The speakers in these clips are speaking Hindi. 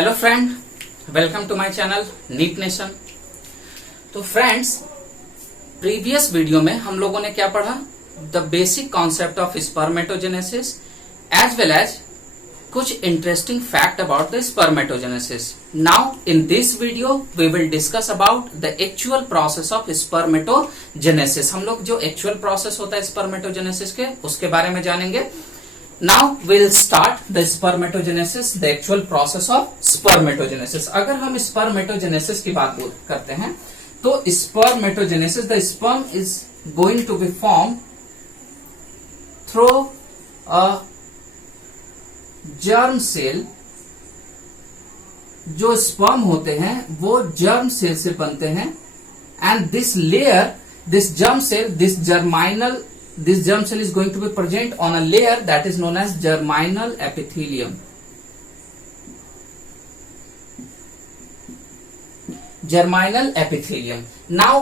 Hello friend, welcome to my channel NEET nation. तो फ्रेंड्स, प्रीवियस वीडियो में हम लोगों ने क्या पढ़ा? The basic concept of spermatogenesis as well as कुछ interesting fact about the spermatogenesis. Now in this video we will discuss about the actual process of spermatogenesis. हम लोग जो एक्चुअल प्रोसेस होता है स्पर्मेटोजेनेसिस के, उसके बारे में जानेंगे। Now we'll start the spermatogenesis, the actual process of spermatogenesis। अगर हम spermatogenesis की बात करते हैं तो spermatogenesis, the sperm is going to be formed through a germ cell। जो sperm होते हैं वो germ cell से बनते हैं, and this layer, this germ cell, this germ cell is going to be present on a layer that is known as germinal epithelium। Germinal epithelium। Now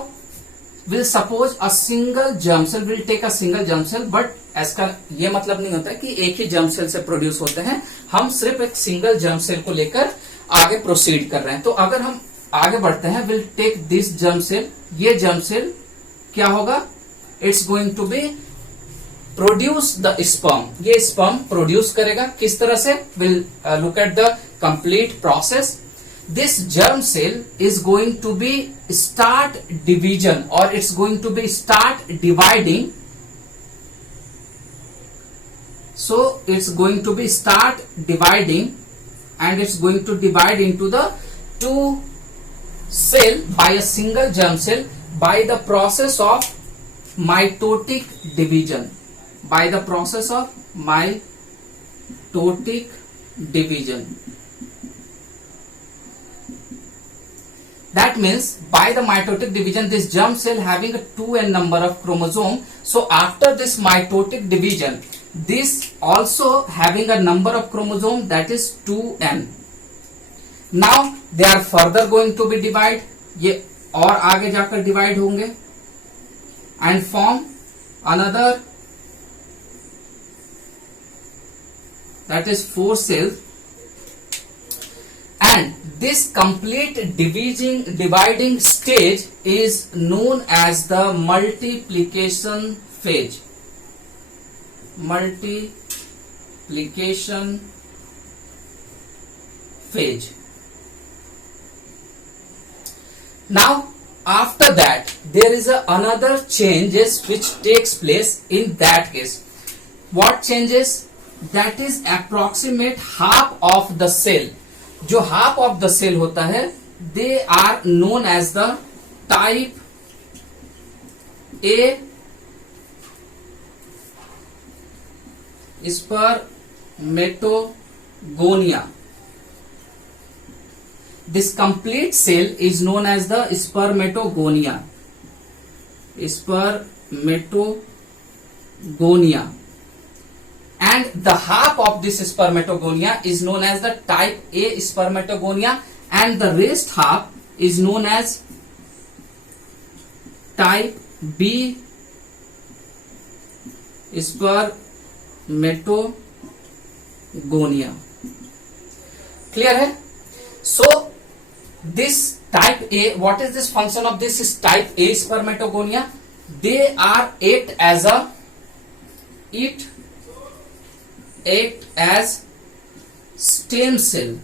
we'll suppose a single germ cell, we'll take a single germ cell, but इसका ये मतलब नहीं होता कि एक ही germ cell से प्रोड्यूस होते हैं। हम सिर्फ एक सिंगल germ cell को लेकर आगे प्रोसीड कर रहे हैं। तो अगर हम आगे बढ़ते हैं, we'll take this germ cell। ये germ cell क्या होगा? It's going to be produce the sperm. ये स्पर्म प्रोड्यूस करेगा। किस तरह से? Will look at the complete process. This germ cell is going to be start division और it's going to be start dividing. So it's going to be start dividing and it's going to divide into the two cell by a single germ cell by the process of mitotic division. By the process of mitotic division। That means by the mitotic division, this germ cell having a 2n number of chromosome. So after this mitotic division, this also having a number of chromosome that is 2n। Now they are further going to be divide। ये और आगे जाकर डिवाइड होंगे and form another, that is 4 cells, and this complete dividing stage is known as the multiplication phase। Multiplication phase। Now after that there is another changes which takes place in that case। What changes? That is approximate half of the cell। जो half of the cell होता है, they are known as the type A spermatogonia। This complete cell is known as the spermatogonia। Spermatogonia। And the half of this spermatogonia is known as the type A spermatogonia, and the rest half is known as type B spermatogonia। Clear है? So this type A, what is this function of this is type A spermatogonia? They are act as stem cell.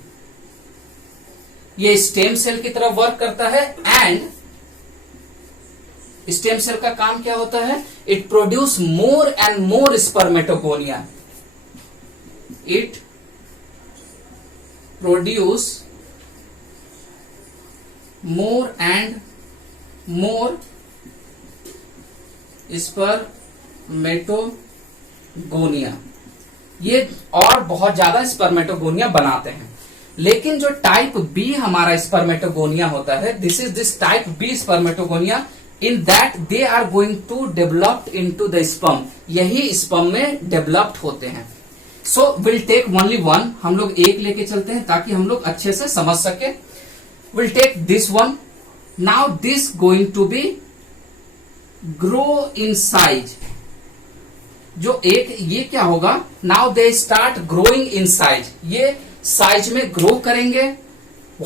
ये स्टेम सेल की तरह वर्क करता है, एंड स्टेम सेल का काम क्या होता है? It produce more and more spermatogonia. It produce more and more spermatogonia. ये और बहुत ज्यादा स्पर्मेटोगोनिया बनाते हैं। लेकिन जो टाइप बी हमारा स्पर्मेटोगोनिया होता है, this type B spermatogonia, in that they are going to develop into the sperm. यही स्पर्म में डेवलप्ड होते हैं। So will take only one. हम लोग एक लेके चलते हैं ताकि हम लोग अच्छे से समझ सके। Will take this one. Now this going to be grow in size. जो एक ये क्या होगा, now they start growing in size, ये साइज में ग्रो करेंगे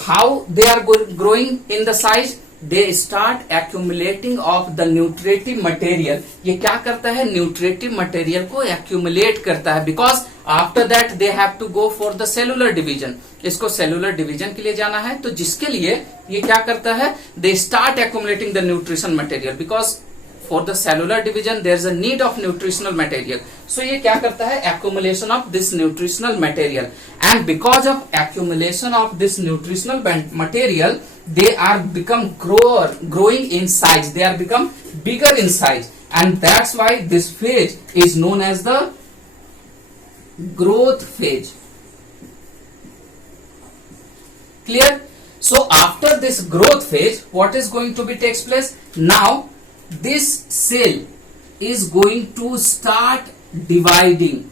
how they are growing in the size? They start accumulating of the nutritive material. ये क्या करता है? nutritive material को accumulate करता है, because after that they have to go for the cellular division. इसको cellular division के लिए जाना है, तो जिसके लिए ये क्या करता है? They start accumulating the nutrition material, because for the cellular division there is a need of nutritional material. So ये क्या करता है? Accumulation of this nutritional material, and because of accumulation of this nutritional material, they are become growing in size. They are become bigger in size, and that's why this phase is known as the growth phase. Clear? So after this growth phase, what is going to be takes place? Now this cell is going to start dividing,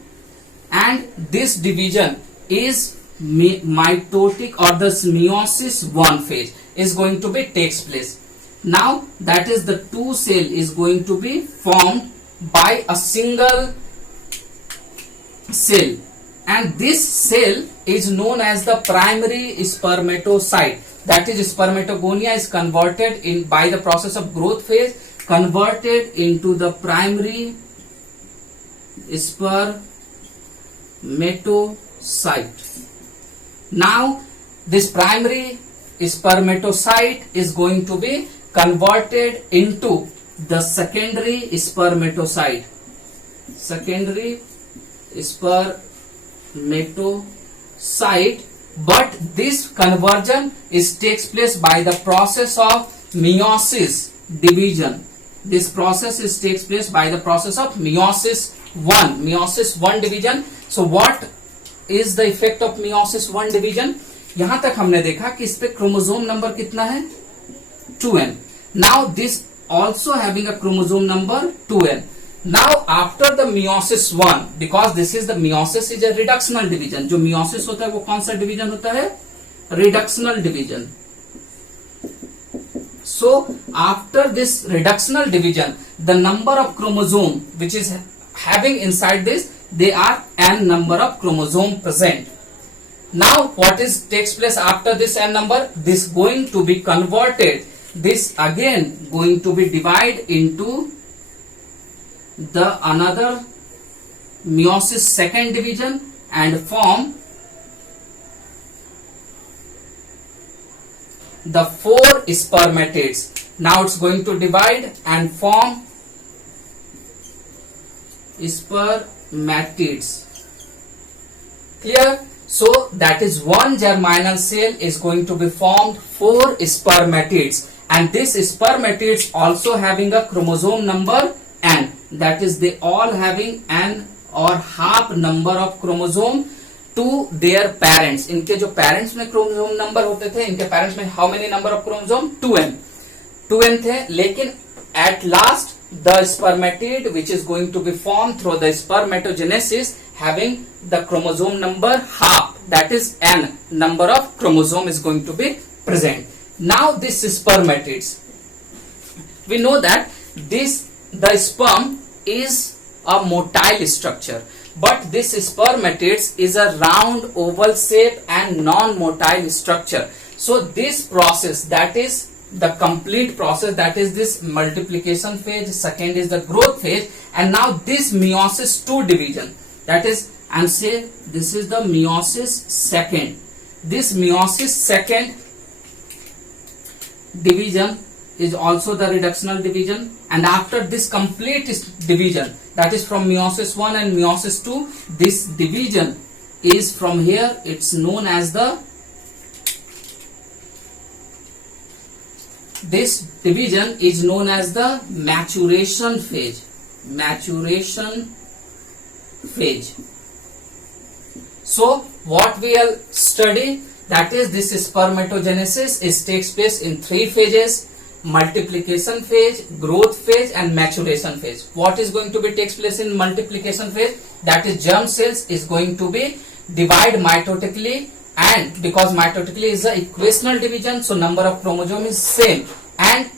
and this division is mitotic or the meiosis 1 phase is going to be takes place. Now that is the two cell is going to be formed by a single cell, and this cell is known as the primary spermatocyte. That is, spermatogonia is converted in by the process of growth phase, converted into the primary spermatocyte. Now this primary spermatocyte is going to be converted into the secondary spermatocyte. Secondary spermatocyte, but this conversion takes place by the process of meiosis division. This process takes place by the process of meiosis 1 division. So what is the effect of meiosis 1 division? यहां तक हमने देखा कि इस पे क्रोमोसोम नंबर कितना है? 2n. Now this also having a chromosome number 2n. Now after the meiosis 1, because this is the meiosis is a reductional division. जो meiosis होता है वो कौन सा division होता है? Reductional division. So after this reductional division, the number of chromosome which is having inside this, they are n number of chromosome present. Now what is takes place after this n number? This going to be converted. This again going to be divided into the another meiosis second division and form the 4 spermatids. Now it's going to divide and form spermatids. Clear? So that is one germinal cell is going to be formed 4 spermatids, and this spermatids also having a chromosome number n. That is, they all having n or half number of chromosome to their parents. इनके जो parents में chromosome number होते थे, इनके parents में how many number of chromosome? 2n थे, लेकिन at last the spermatid which is going to be formed through the spermatogenesis having the chromosome number half, that is n number of chromosome is going to be present. Now this spermatids, we know that the sperm is a motile structure, but this spermatids is a round oval shape and non-motile structure. So this process, that is the complete process, that is this multiplication phase, second is the growth phase, and now this meiosis 2 division, that is, and say this is the meiosis second. This meiosis second division is also the reductional division, and after this complete division, that is from meiosis 1 and meiosis 2, this division is from here, it's known as the, this division is known as the maturation phase. Maturation phase. So what we will study, that is this spermatogenesis takes place in 3 phases: multiplication phase, growth phase and maturation phase. What is going to be takes place in multiplication phase? That is, germ cells is going to be divide mitotically, and because mitotically is a equational division, so number of chromosome is same, and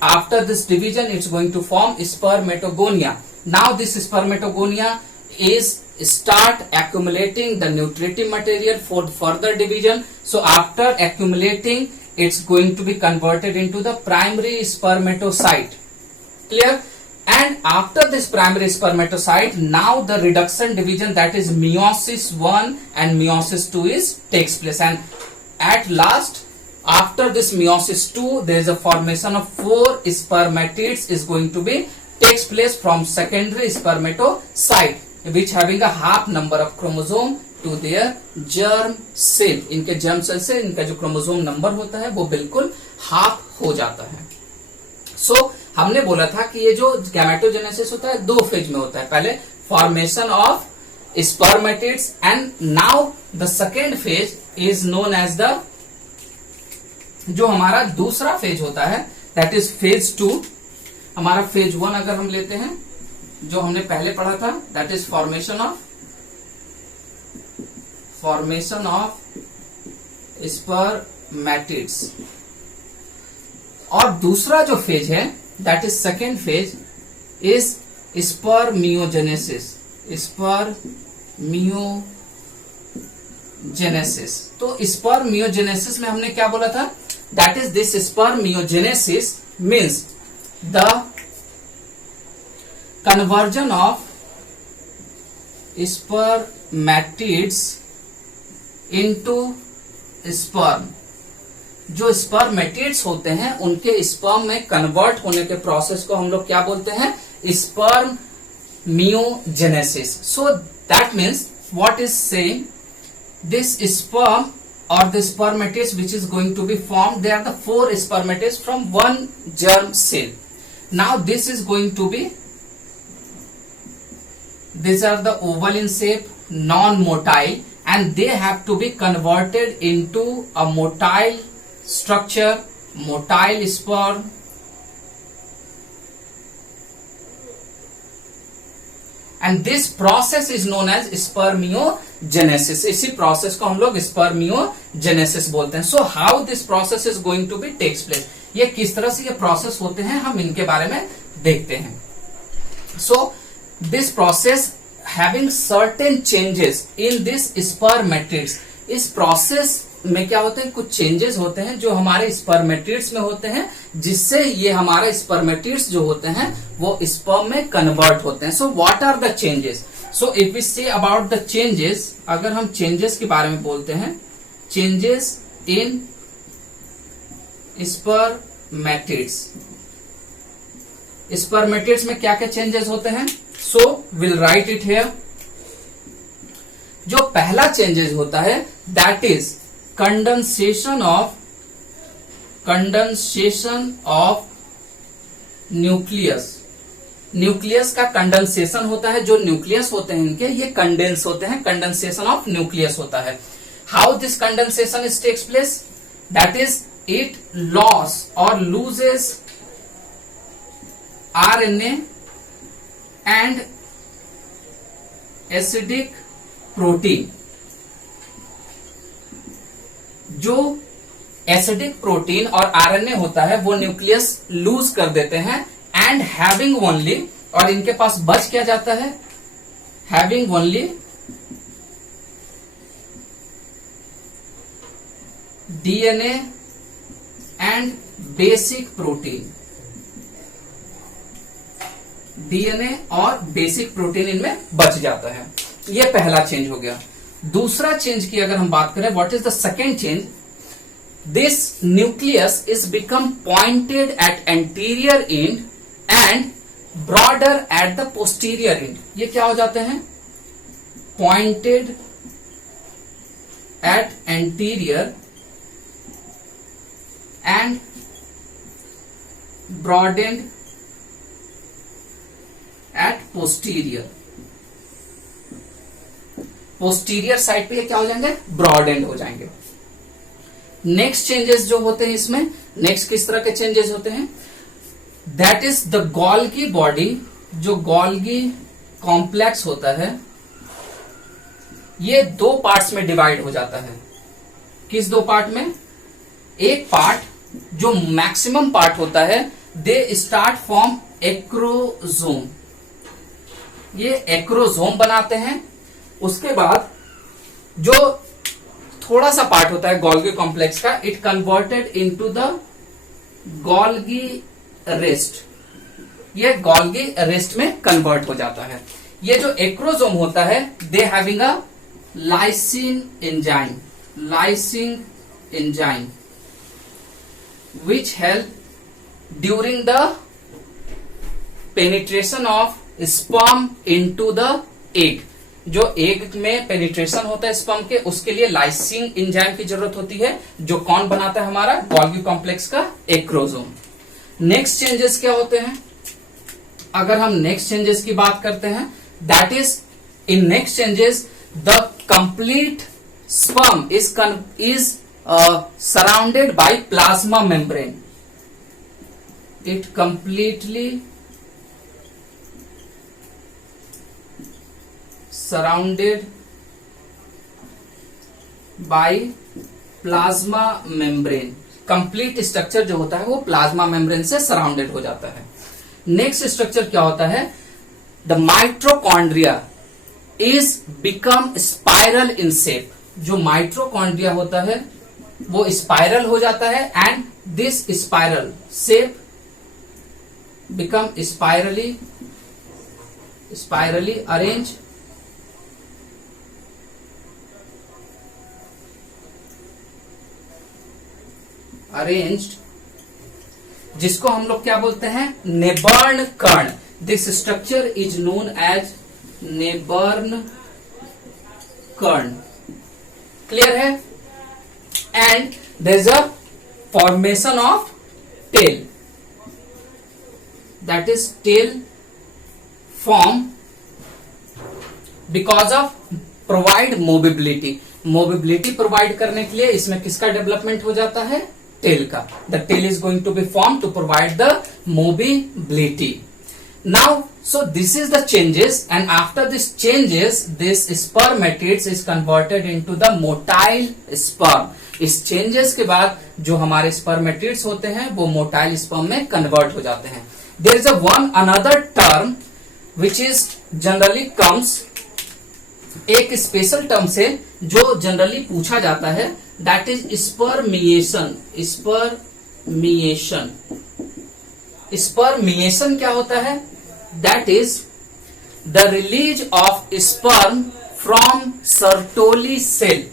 after this division it's going to form spermatogonia. Now this spermatogonia is start accumulating the nutritive material for further division. So after accumulating, it's going to be converted into the primary spermatocyte. Clear? And after this primary spermatocyte, now the reduction division, that is meiosis 1 and meiosis 2 takes place. And at last, after this meiosis 2, there is a formation of 4 spermatids is going to be takes place from secondary spermatocyte, which having a half number of chromosome to their germ cell. इनके germ cell से इनका जो क्रोमोसोम नंबर होता है वो बिल्कुल हाफ हो जाता है. सो हमने बोला था कि ये जो गैमेटोजेनेसिस होता है 2 फेज में होता है. पहले formation of spermatids and now the second phase is known as the, जो हमारा दूसरा फेज होता है दैट इज फेज 2. हमारा फेज 1 अगर हम लेते हैं, जो हमने पहले पढ़ा था, that is formation of spermatids. और दूसरा जो फेज है that is second phase is spermiogenesis. तो स्पर्मियोजेनेसिस में हमने क्या बोला था, that is this spermiogenesis means the conversion of spermatids into sperm. जो स्पर्मेटिड्स होते हैं उनके स्पर्म में कन्वर्ट होने के प्रोसेस को हम लोग क्या बोलते हैं, spermiogenesis. So that means what is saying, this sperm or the spermatids which is going to be formed, they are the 4 spermatids from one germ cell. Now this is going to be, these are the oval in shape, non-motile, and they have to be converted into a motile structure, motile sperm. And this process is known as spermiogenesis. इसी प्रोसेस को हम लोग स्पर्मियोजेनेसिस बोलते हैं. So how this process is going to be takes place, ये किस तरह से ये प्रोसेस होते हैं हम इनके बारे में देखते हैं. So this process having certain changes in this spermatids. इस प्रोसेस में क्या होते हैं, कुछ चेंजेस होते हैं जो हमारे स्पर्मेटिड्स में होते हैं, जिससे ये हमारे स्पर्मेटिड्स जो होते हैं वो स्पर्म में कन्वर्ट होते हैं. So what are the changes? So if we say about the changes, अगर हम चेंजेस के बारे में बोलते हैं, चेंजेस इन स्पर्मेटिड्स. स्पर्मेटिड्स में क्या क्या चेंजेस होते हैं? So will write it here. जो पहला चेंजेस होता है that is condensation of nucleus. Nucleus का कंडेंसेशन होता है. जो न्यूक्लियस होते हैं इनके, ये कंडेंस होते हैं. कंडेंसेशन ऑफ न्यूक्लियस होता है. How this condensation is takes place, that is it loss और loses RNA and acidic protein. जो एसिडिक प्रोटीन और आरएनए होता है वो न्यूक्लियस लूज कर देते हैं एंड हैविंग ओनली, और इनके पास बच क्या जाता है, having only DNA and basic protein. DNA और बेसिक प्रोटीन इनमें बच जाता है. ये पहला चेंज हो गया. दूसरा चेंज की अगर हम बात करें, what is the second change, this nucleus is become pointed at anterior end and broader at the posterior end. ये क्या हो जाते हैं, pointed at anterior end broadened at posterior. Posterior side पे ये क्या हो जाएंगे, ब्रॉड एंड हो जाएंगे. नेक्स्ट चेंजेस जो होते हैं इसमें, नेक्स्ट किस तरह के चेंजेस होते हैं, that is the Golgi body. जो गोल्गी कॉम्प्लेक्स होता है ये 2 पार्ट्स में डिवाइड हो जाता है. किस 2 पार्ट में, एक पार्ट जो मैक्सिमम पार्ट होता है, दे स्टार्ट फ्रॉम एक्रोजोम. ये एक्रोजोम बनाते हैं उसके बाद जो थोड़ा सा पार्ट होता है गोल्गी कॉम्प्लेक्स का, it converted into the Golgi rest, ये गोल्गी रेस्ट में कन्वर्ट हो जाता है। ये जो एक्रोसोम होता है, they having a lysine enzyme which help during the penetration of sperm into the egg। जो एग में पेनिट्रेशन होता है स्पर्म के, उसके लिए लाइसिन एंजाइम की जरूरत होती है, जो कौन बनाता है हमारा गोल्गी कॉम्प्लेक्स का एक्रोसोम। नेक्स्ट चेंजेस क्या होते हैं, अगर हम नेक्स्ट चेंजेस की बात करते हैं, that is in next changes the complete sperm is surrounded by plasma membrane, it completely surrounded by plasma membrane। Complete structure जो होता है वो प्लाज्मा मेम्ब्रेन से सराउंडेड हो जाता है। नेक्स्ट स्ट्रक्चर क्या होता है, the mitochondria is become spiral in shape. जो माइट्रोकॉन्ड्रिया होता है वो स्पाइरल हो जाता है, and this spiral shape become spirally arranged, जिसको हम लोग क्या बोलते हैं, nebenkern. This structure is known as nebenkern. Clear है? And there is a formation of tail, that is tail form because of provide mobility। Mobility provide करने के लिए इसमें किसका डेवलपमेंट हो जाता है, टेल का। The tail is going to be form to provide the mobility. Now, so this is the changes, and after this changes, this spermatids is converted into the motile sperm। इस changes के बाद जो हमारे spermatids होते हैं वो motile sperm में convert हो जाते हैं। There is a one another term which is generally comes, एक स्पेशल टर्म से जो जनरली पूछा जाता है, that is spermiation। स्पर्मिएशन क्या होता है, that is the release of sperm from Sertoli cell.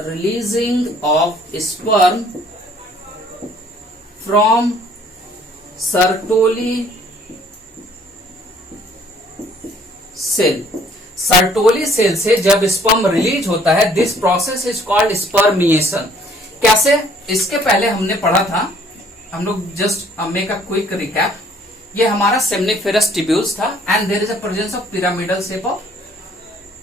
Releasing of sperm from Sertoli cell. Sertoli cell से जब स्पर्म रिलीज होता है, this process is called spermiation. कैसे, इसके पहले हमने पढ़ा था, हम लोग just make a quick recap. ये हमारा सेमनिफेरस ट्यूब्यूल्स था, and there is a presence of pyramidal shape of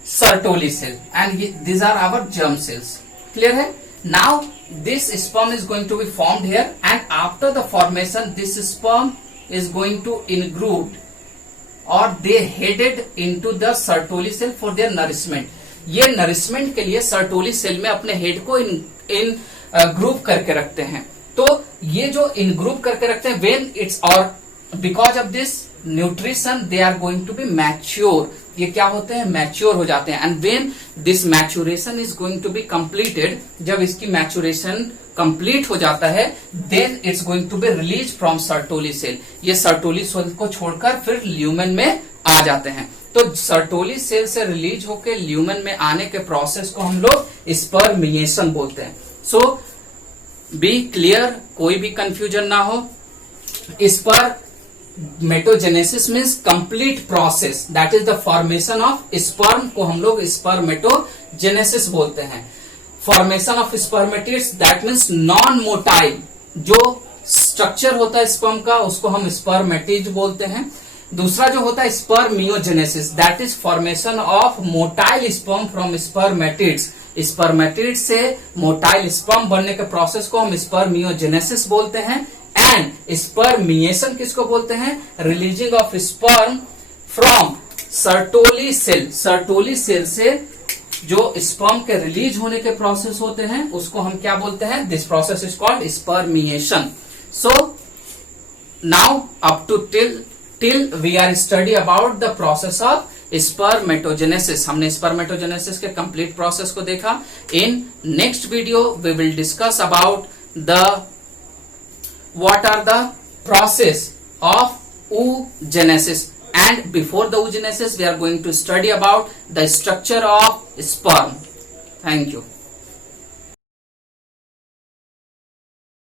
Sertoli cell, and these are our germ cells. Clear है? Now this sperm is going to be formed here, and after the formation this sperm is going to ingrooved और they headed into the Sertoli cell for their nourishment. ये नरिशमेंट के लिए सर्टोली सेल में अपने हेड को इन ग्रुप करके रखते हैं। तो ये जो इन ग्रुप करके रखते हैं, व्हेन इट्स और because of this nutrition they are going to be mature. ये क्या होते हैं, मैच्योर हो जाते हैं, and when this maturation is going to be completed, जब इसकी मैच्योरेशन कंप्लीट हो जाता है, then it's going to be release from Sertoli cell. ये सर्टोली सेल को छोड़कर फिर ल्यूमेन में आ जाते हैं। तो सर्टोली सेल से रिलीज होकर ल्यूमेन में आने के प्रोसेस को हम लोग स्पर्मिएशन बोलते हैं। सो बी क्लियर, कोई भी कंफ्यूजन ना हो। Spermatogenesis means complete process, that is the formation of sperm को हम लोग स्पर्मेटोजेनेसिस बोलते हैं। Formation of spermatids, that means non motile, जो स्ट्रक्चर होता है स्पर्म का उसको हम स्पर्मेटिड बोलते हैं। दूसरा जो होता है spermiogenesis, that is formation of motile sperm from spermatids. Spermatid से मोटाइल स्पर्म बनने के प्रोसेस को हम स्पर्मियोजेनेसिस बोलते हैं। एंड स्पर्मिएशन किसको बोलते हैं, releasing of sperm from Sertoli cell. Sertoli cell से जो स्पर्म के रिलीज होने के प्रोसेस होते हैं उसको हम क्या बोलते हैं, this process is called spermiation. So now up to till till we are study about the process of spermatogenesis. हमने स्पर्मेटोजेनेसिस के कंप्लीट प्रोसेस को देखा। In next video we will discuss about the what are the process of oogenesis, and before the oogenesis we are going to study about the structure of sperm. Thank you.